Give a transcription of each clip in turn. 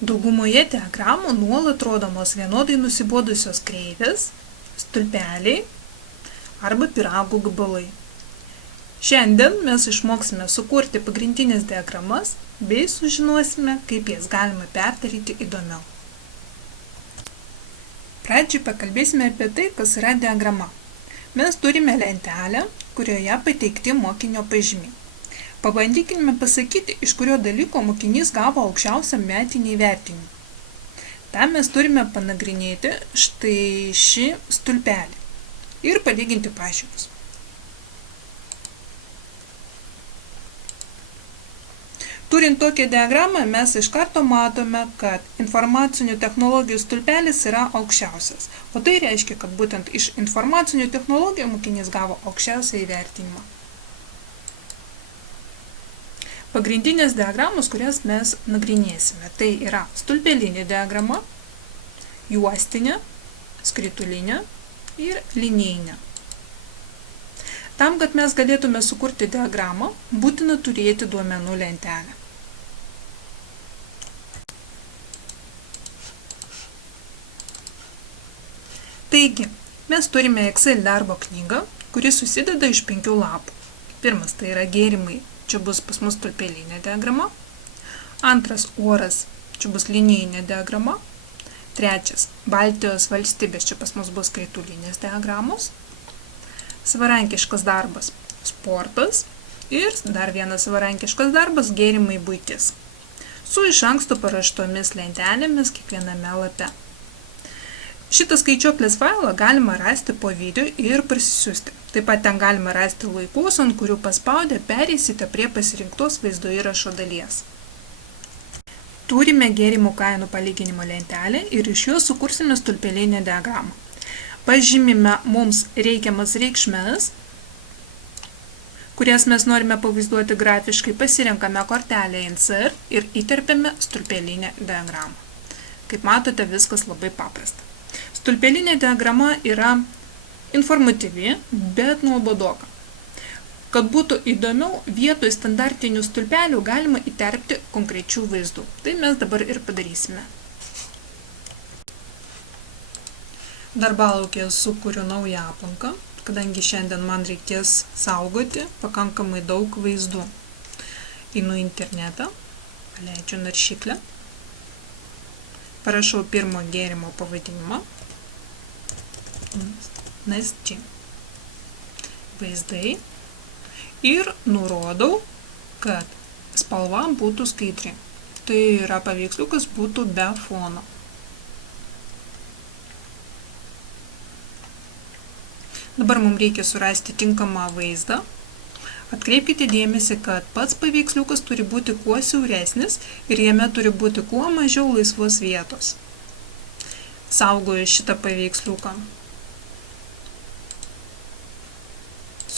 Daugumoje diagramų nuolat rodomos vienodai nusibodusios kreivės, stulpeliai arba pyragų gabalai. Šiandien mes išmoksime sukurti pagrindinės diagramas bei sužinosime, kaip jas galima perdaryti įdomiau. Pradžiai pakalbėsime apie tai, kas yra diagrama. Mes turime lentelę, kurioje pateikti mokinio pažymiai. Pabandykime pasakyti, iš kurio dalyko mokinys gavo aukščiausią metinį įvertinimą. Tam mes turime panagrinėti štai šį stulpelį ir palyginti pažymius. Turint tokią diagramą, mes iš karto matome, kad informacinių technologijų stulpelis yra aukščiausias. O tai reiškia, kad būtent iš informacinių technologijų mokinys gavo aukščiausią įvertinimą. Pagrindinės diagramos, kurias mes nagrinėsime, tai yra stulpelinė diagrama, juostinė, skritulinė ir linijinė. Tam, kad mes galėtume sukurti diagramą, būtina turėti duomenų lentelę. Taigi, mes turime Excel darbo knygą, kuri susideda iš 5 lapų. Pirmas tai yra gėrimai, čia bus pas mus stulpelinė diagrama. Antras oras, čia bus linijinė diagrama. Trečias Baltijos valstybės, čia pas mus bus skritulinės diagramos. Savarankiškas darbas sportas ir dar vienas savarankiškas darbas gėrimai buitis. Su iš anksto paraštomis lentelėmis kiekviename lape. Šitą skaičiuoklės failą galima rasti po video ir parsisiųsti. Taip pat ten galima rasti laikus, ant kurių paspaudę pereisite prie pasirinktos vaizdo įrašo dalies. Turime gėrimų kainų palyginimo lentelę ir iš jos sukursime stulpelinę diagramą. Pažymime mums reikiamas reikšmes, kurias mes norime pavaizduoti grafiškai, pasirenkame kortelę Insert ir įterpiame stulpelinę diagramą. Kaip matote, viskas labai paprasta. Stulpelinė diagrama yra informatyvi, bet nuobodoka. Kad būtų įdomiau, vietoj standartinių stulpelių galima įterpti konkrečių vaizdų. Tai mes dabar ir padarysime. Darbalaukėje sukuriu naują aplanką, kadangi šiandien man reikės saugoti pakankamai daug vaizdų. Einu į internetą, paleidžiu naršyklę, parašau pirmo gėrimo pavadinimą, čia vaizdai ir nurodau, kad spalva būtų skaidri. Tai yra paveiksliukas būtų be fono. Dabar mums reikia surasti tinkamą vaizdą. Atkreipkite dėmesį, kad pats paveiksliukas turi būti kuo siauresnis ir jame turi būti kuo mažiau laisvos vietos. Saugoju šitą paveiksliuką.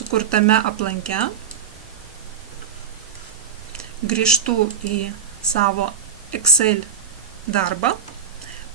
Sukurtame aplanke grįžtu į savo Excel darbą,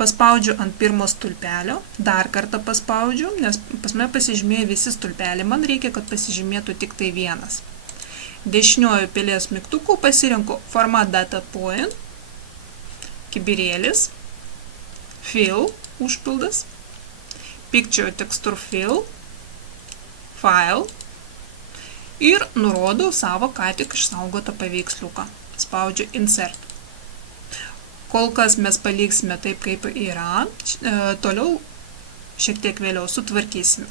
paspaudžiu ant pirmo stulpelio, dar kartą paspaudžiu, nes pas mane pasižymėjo visi stulpeliai, man reikia, kad pasižymėtų tik tai vienas. Dešiniuoju pelės mygtuku pasirenku Format Data Point, kibirėlis, Fill, užpildas, Picture Texture Fill, File ir nurodau savo ką tik išsaugotą paveiksliuką. Spaudžiu Insert. Kol kas mes paliksime taip, kaip yra, toliau šiek tiek vėliau sutvarkysime.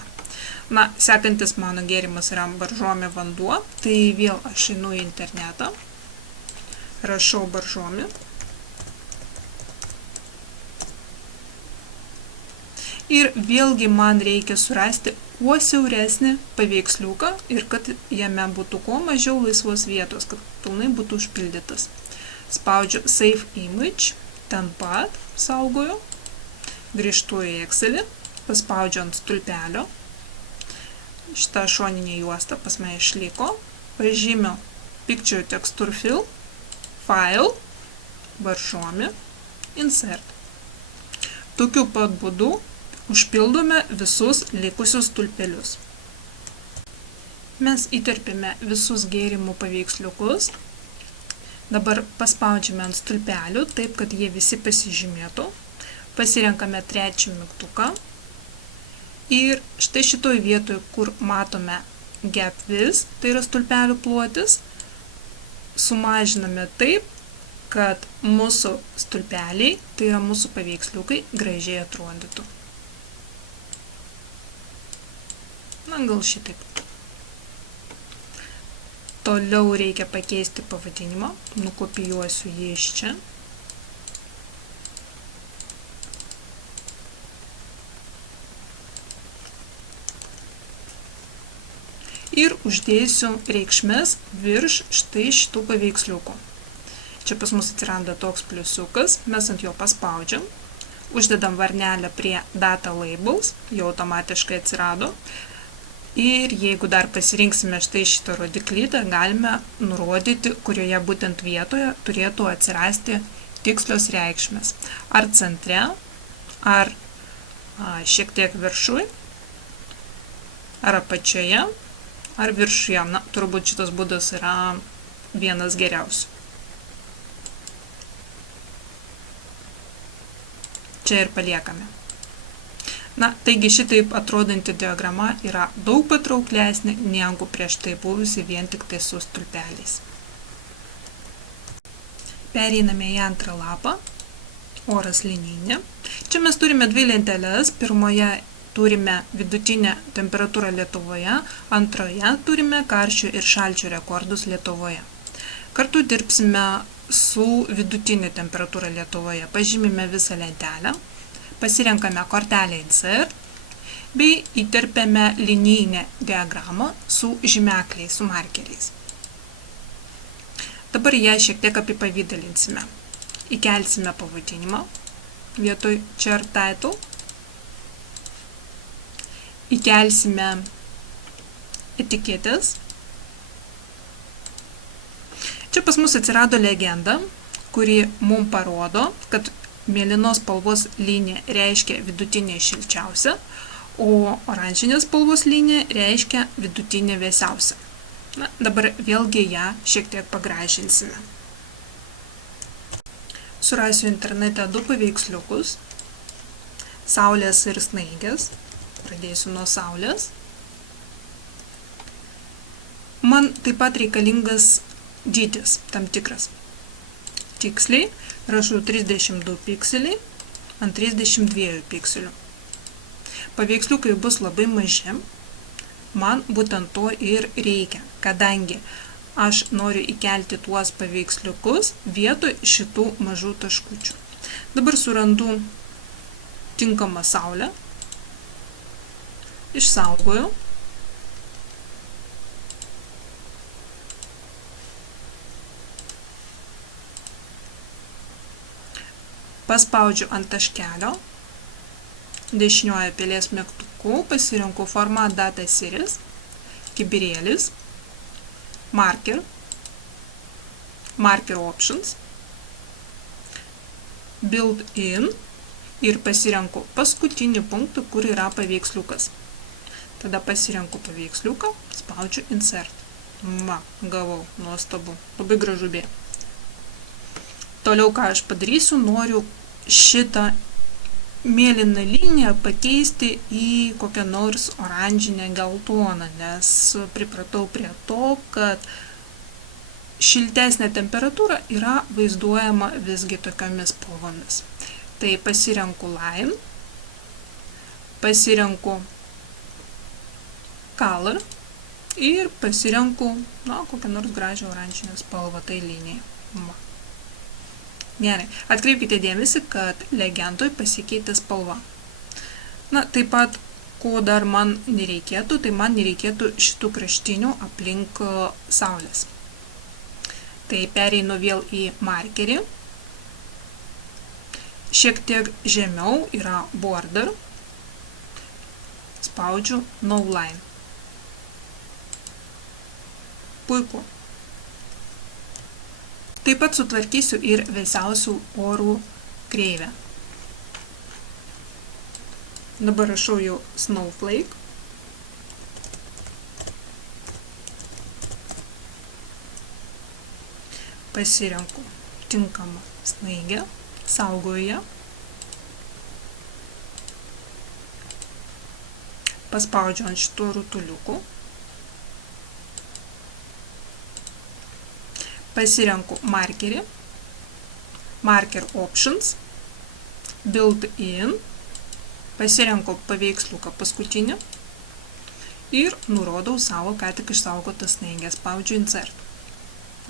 Sekantis mano gėrimas yra baržomė vanduo, tai vėl aš einu į internetą, rašau baržomė. Ir vėlgi man reikia surasti kuo siauresnį paveiksliuką ir kad jame būtų kuo mažiau laisvos vietos, kad pilnai būtų užpildytas. Spaudžiu Save Image, ten pat saugoju, grįžtu į Excelį, paspaudžiu ant stulpelio, šitą šoninę juostą pas mane išliko, pažymiu Picture Texture Fill, File, baržomė, Insert. Tokiu pat būdu užpildome visus likusius stulpelius. Mes įterpėme visus gėrimų paveiksliukus. Dabar paspaudžiame ant stulpelių, taip, kad jie visi pasižymėtų. Pasirenkame trečią mygtuką. Ir štai šitoj vietoje, kur matome gap width, tai yra stulpelių plotis, sumažiname taip, kad mūsų stulpeliai, tai yra mūsų paveiksliukai, gražiai atrodytų. Na, gal šitaip. Toliau reikia pakeisti pavadinimą. Nukopijuosiu jį iš čia. Ir uždėsiu reikšmes virš štai šitų paveiksliukų. Čia pas mus atsiranda toks pliusiukas, mes ant jo paspaudžiam, uždedam varnelę prie data labels, jau automatiškai atsirado. Ir jeigu dar pasirinksime štai šitą rodiklytę, galime nurodyti, kurioje būtent vietoje turėtų atsirasti tikslios reikšmės. Ar centre, ar šiek tiek viršui, ar apačioje, ar viršuje. Na, turbūt šitas būdas yra vienas geriausių. Čia ir paliekame. Na, taigi šitaip atrodanti diagrama yra daug patrauklesnė negu prieš tai buvusi vien tik tai su stulpeliais. Pereiname į antrą lapą, oras linijinė. Čia mes turime dvi lenteles, pirmoje turime vidutinę temperatūrą Lietuvoje, antroje turime karščio ir šalčio rekordus Lietuvoje. Kartu dirbsime su vidutinė temperatūra Lietuvoje, pažymime visą lentelę. Pasirenkame kortelę Insert bei įterpiame linijinę diagramą su žymekliais, su markeriais. Dabar ją šiek tiek apipavydalinsime. Įkelsime pavadinimą vietoj chart title. Įkelsime etiketės. Čia pas mus atsirado legenda, kuri mums parodo, kad mėlynos spalvos linija reiškia vidutinė šilčiausia, o oranžinės spalvos linija reiškia vidutinė vėsiausia. Na, dabar vėlgi ją šiek tiek pagražinsime. Surasiu internete du paveiksliukus, saulės ir snaigės. Pradėsiu nuo saulės. Man taip pat reikalingas dydis tam tikras. Tiksliai rašau 32 pikseliai ant 32 pikselių. Paveiksliukai bus labai maži, man būtent to ir reikia, kadangi aš noriu įkelti tuos paveiksliukus vietoj šitų mažų taškučių. Dabar surandu tinkamą saulę, išsaugojau. Paspaudžiu ant taškelio, dešiniojo pelės mygtuku, pasirenku Format Data Series, kibirėlis, Marker, Marker Options, Build In ir pasirenku paskutinį punktą, kur yra paveiksliukas. Tada pasirenku paveiksliuką, spaudžiu Insert. Va, gavau, nuostabu, labai gražu bė. Toliau, ką aš padarysiu, noriu šitą mėlyną liniją pakeisti į kokią nors oranžinę geltoną, nes pripratau prie to, kad šiltesnė temperatūra yra vaizduojama visgi tokiamis spalvomis. Tai pasirenku Line, pasirenku Color ir pasirenku kokią nors gražią oranžinę spalvą tai linijai. Gerai, atkreipkite dėmesį, kad legendoj pasikeitė spalva. Na, taip pat, ko dar man nereikėtų, tai man nereikėtų šitų kraštinių aplink saulės. Tai pereinu vėl į markerį. Šiek tiek žemiau yra border. Spaudžiu No Line. Puiku. Taip pat sutvarkysiu ir vėsiausių orų kreivę. Dabar rašau jau Snowflake. pasirenku tinkamą snaigę, saugoju ją, paspaudžiu ant šitų rutuliukų, pasirenku markerį, Marker Options, Build In, pasirenku paveiksliuką paskutinį ir nurodau savo ką tik išsaugotas snaiges, spaudžiu Insert.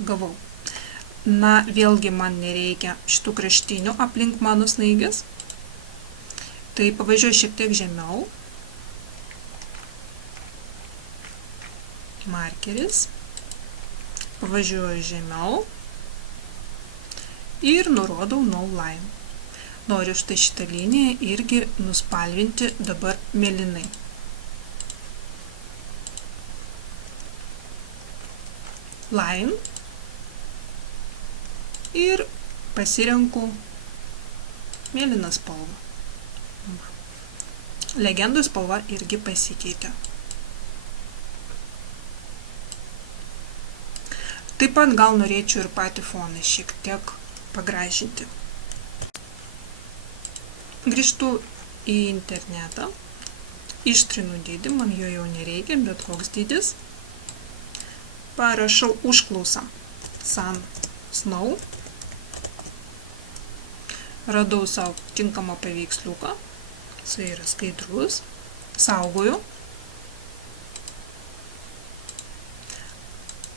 Gavau. Na, vėlgi man nereikia šitų kraštinių aplink mano snaiges, tai pavažiuoju šiek tiek žemiau, markeris, pavažiuoju žemiau ir nurodau No Line. Noriu štai šitą liniją irgi nuspalvinti dabar mėlynai. Line ir pasirenku mėlyną spalvą. Legendų spalva irgi pasikeitė. Taip pat gal norėčiau ir patį foną šiek tiek pagražinti. Grįžtu į internetą, ištrinu dydį, man jo jau nereikia, bet koks dydis. Parašau užklausą Sun Snow. Radau savo tinkamą paveiksliuką, jisai yra skaidrus, saugoju.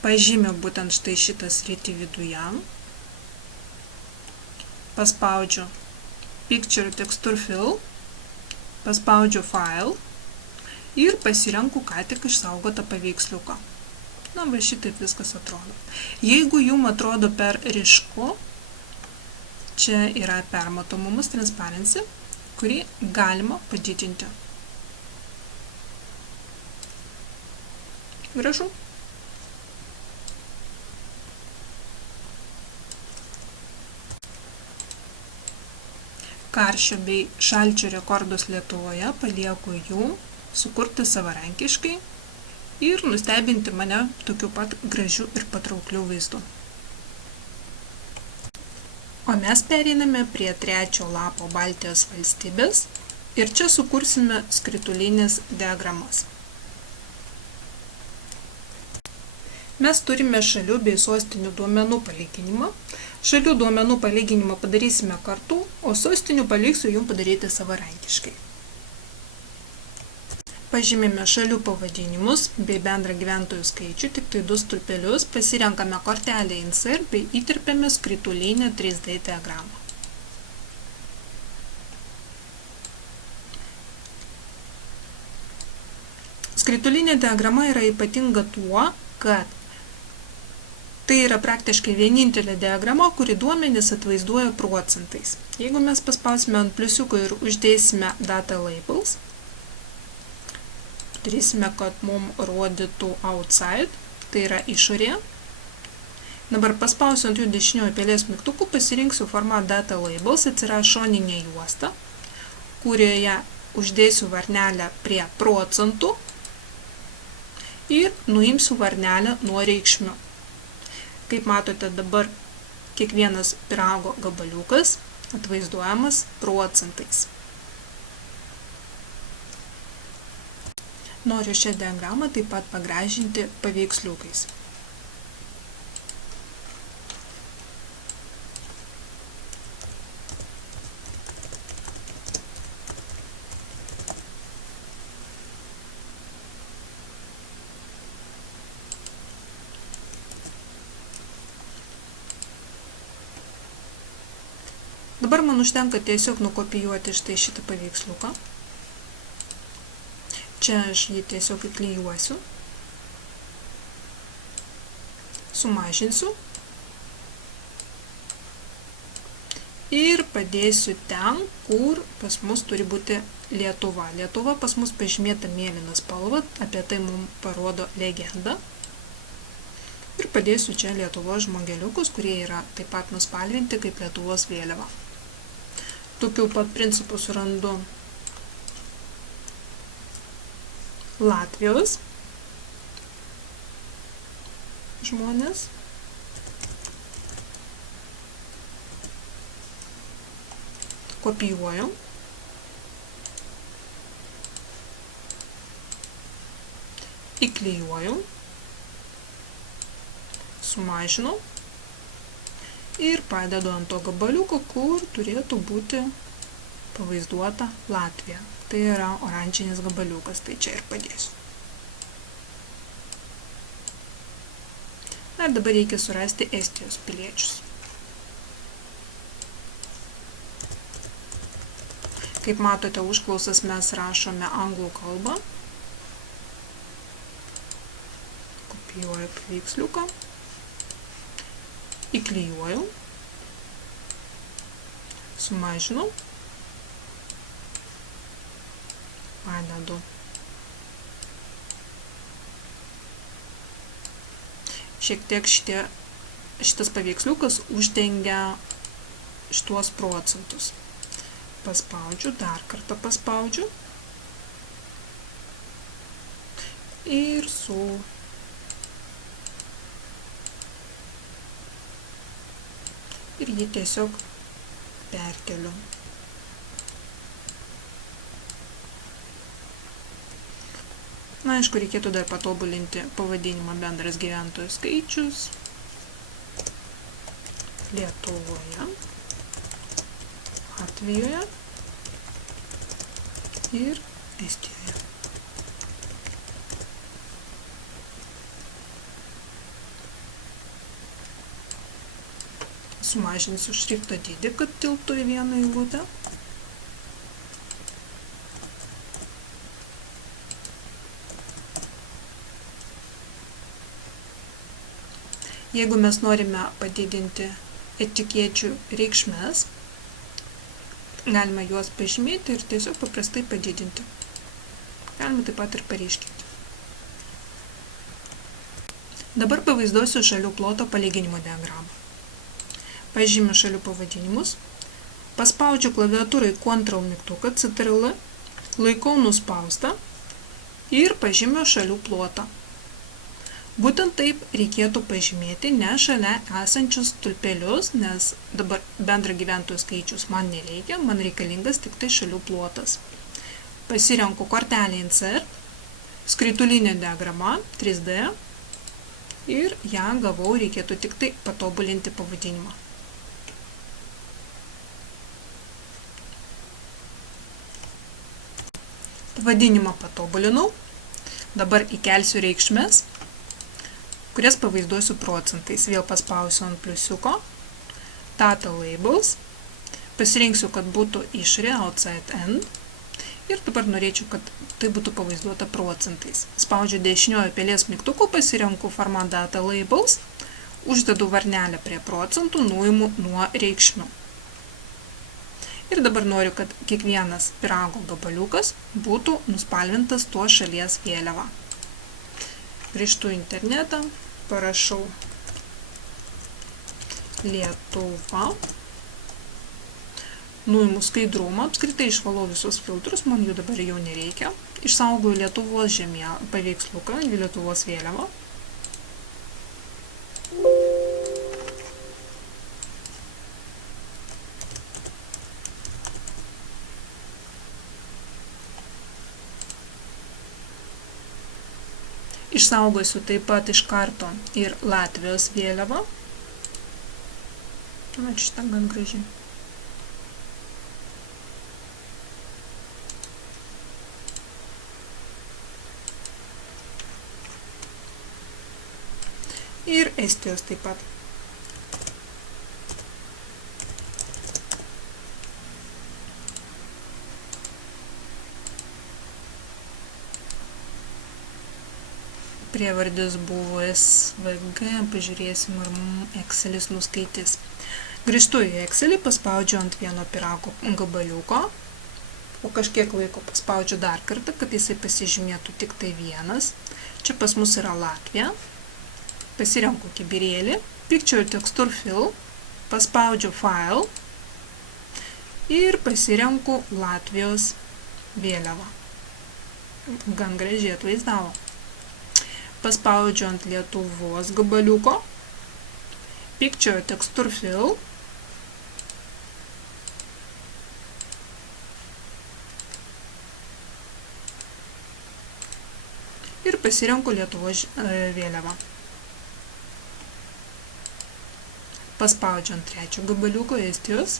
Pažymiu būtent štai šitą sritį viduje. Paspaudžiu Picture Texture Fill, paspaudžiu File ir pasirenku ką tik išsaugotą paveiksliuką. Na, va šitaip viskas atrodo. Jeigu jums atrodo per ryšku, čia yra permatomumas Transparency, kurį galima padidinti. Gražu. Karščio bei šalčio rekordus Lietuvoje palieku jų sukurti savarankiškai ir nustebinti mane tokiu pat gražiu ir patraukliu vaizdu. O mes pereiname prie trečio lapo Baltijos valstybės ir čia sukursime skritulinės diagramas. Mes turime šalių bei sostinių duomenų palyginimą. Šalių duomenų palyginimą padarysime kartu, o sostinių paliksiu jums padaryti savarankiškai. Pažymime šalių pavadinimus bei bendrą gyventojų skaičių, tik tai 2 stulpelius, pasirenkame kortelę Insert bei įterpiame skritulinę 3D diagramą. Skritulinė diagrama yra ypatinga tuo, kad tai yra praktiškai vienintelė diagrama, kuri duomenis atvaizduoja procentais. Jeigu mes paspausime ant pliusiuko ir uždėsime Data Labels, darysime, kad mums rodytų outside, tai yra išorė. Dabar paspausiu ant jų dešiniojo pelės mygtukų, pasirinksiu format Data Labels, atsiras šoninė juosta, kurioje uždėsiu varnelę prie procentų ir nuimsiu varnelę nuo reikšmių. Kaip matote, dabar kiekvienas pyrago gabaliukas atvaizduojamas procentais. Noriu šią diagramą taip pat pagražinti paveiksliukais. Dabar man užtenka tiesiog nukopijuoti štai šitą paveiksliuką. Čia aš jį tiesiog įklijuosiu, sumažinsiu ir padėsiu ten, kur pas mus turi būti Lietuva. Lietuva pas mus pažymėta mėlyna spalva, apie tai mums parodo legenda. Ir padėsiu čia Lietuvos žmogeliukus, kurie yra taip pat nuspalvinti kaip Lietuvos vėliava. Tokiu pat principu surandu Latvijos žmonės. kopijuoju, įklijuoju, sumažinu ir padedu ant to gabaliuko, kur turėtų būti pavaizduota Latvija. Tai yra oranžinis gabaliukas, tai čia ir padėsiu. Na ir dabar reikia surasti Estijos piliečius. Kaip matote, užklausas mes rašome anglų kalbą. Kopijuoju paveiksliuką. Įklijuoju. Sumažinu. Padedu. Šiek tiek šitas paveiksliukas uždengia šituos procentus. Paspaudžiu, dar kartą paspaudžiu. Ir jį tiesiog perkeliu. Na, aišku, reikėtų dar patobulinti pavadinimą bendras gyventojų skaičius. Lietuvoje, Latvijoje ir Estijoje. Sumažinsiu šrifto dydį, kad tilptų į vieną eilutę. Jeigu mes norime padidinti etikečių reikšmes, galime juos pažymėti ir tiesiog paprastai padidinti. Galime taip pat ir paryškinti. Dabar pavaizduosiu šalių ploto palyginimo diagramą. Pažymiu šalių pavadinimus, paspaudžiu klaviatūrai Ctrl mygtuką CTRL, laikau nuspaustą ir pažymiu šalių plotą. Būtent taip reikėtų pažymėti ne šalia esančius stulpelius, nes dabar bendra gyventojų skaičius man nereikia, man reikalingas tik tai šalių plotas. Pasirenku kortelę Insert, skritulinė diagrama 3D ir ją gavau, reikėtų tik tai patobulinti pavadinimą. Pavadinimą patobulinau, dabar įkelsiu reikšmes, kurias pavaizduosiu procentais. Vėl paspausiu ant pliusiuko, Data Labels, pasirinksiu, kad būtų išorė, outside end, ir dabar norėčiau, kad tai būtų pavaizduota procentais. Spaudžiu dešiniojo pelės mygtuku, pasirenku format Data Labels, uždedu varnelę prie procentų, nuimu nuo reikšmių. Ir dabar noriu, kad kiekvienas pyrago gabaliukas būtų nuspalvintas tuo šalies vėliava. Grįžtu į internetą, parašau Lietuva, nuimu skaidrumą, apskritai išvalau visus filtrus, man jų dabar jau nereikia, išsaugoju Lietuvos paveiksliuką, Lietuvos vėliavą. Išsaugosiu taip pat iš karto ir Latvijos vėliavą. Šitą gan graži. Ir Estijos taip pat. Prievardis buvo SVG, pažiūrėsim, ar Excelis nuskaitys. Grįžtu į Excelį, paspaudžiu ant vieno pyrago gabaliuko, po kažkiek laiko paspaudžiu dar kartą, kad jisai pasižymėtų tik tai vienas. Čia pas mus yra Latvija. Pasirenku kibirėlį, pikčioju Texture Fill, paspaudžiu File ir pasirenku Latvijos vėliavą. Gan gražiai atvaizdavo. Paspaudžiu ant Lietuvos gabaliuko, pikčioju Texture Fill pasirenku Lietuvos vėliavą. Paspaudžiu ant trečio gabaliuko Estijos,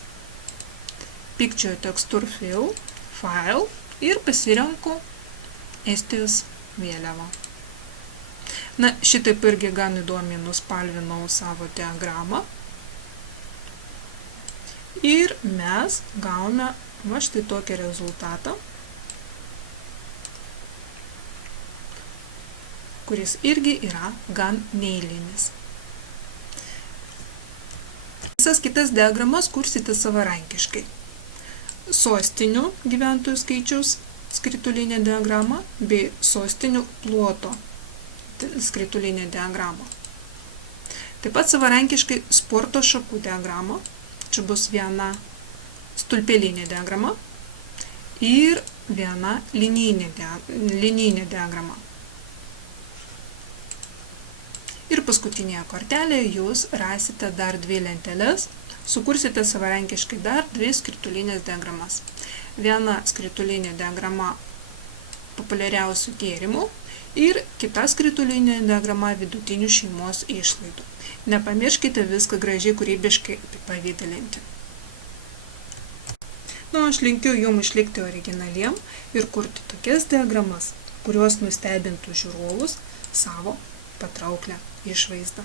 Picture Texture Fill, File ir pasirenku Estijos vėliavą. Na, šitaip irgi gan įdomiai nuspalvinau savo diagramą. Ir mes gauna va štai tokį rezultatą, kuris irgi yra gan neeilinis. Visas kitas diagramas kursite savarankiškai. Sostinių gyventojų skaičiaus skritulinė diagrama bei sostinių ploto skritulinė diagrama. Taip pat savarankiškai sporto šakų diagrama. Čia bus viena stulpelinė diagrama ir viena linijinė diagrama. Ir paskutinėje kortelėje jūs rasite dar 2 lenteles, sukursite savarankiškai dar 2 skritulinės diagramas. Viena skritulinė diagrama populiariausių gėrimų ir kita skritulinė diagrama vidutinių šeimos išlaidų. Nepamirškite viską gražiai kūrybiškai apipavidalinti. Aš linkiu jums išlikti originaliem ir kurti tokias diagramas, kurios nustebintų žiūrovus savo patrauklią išvaizdą.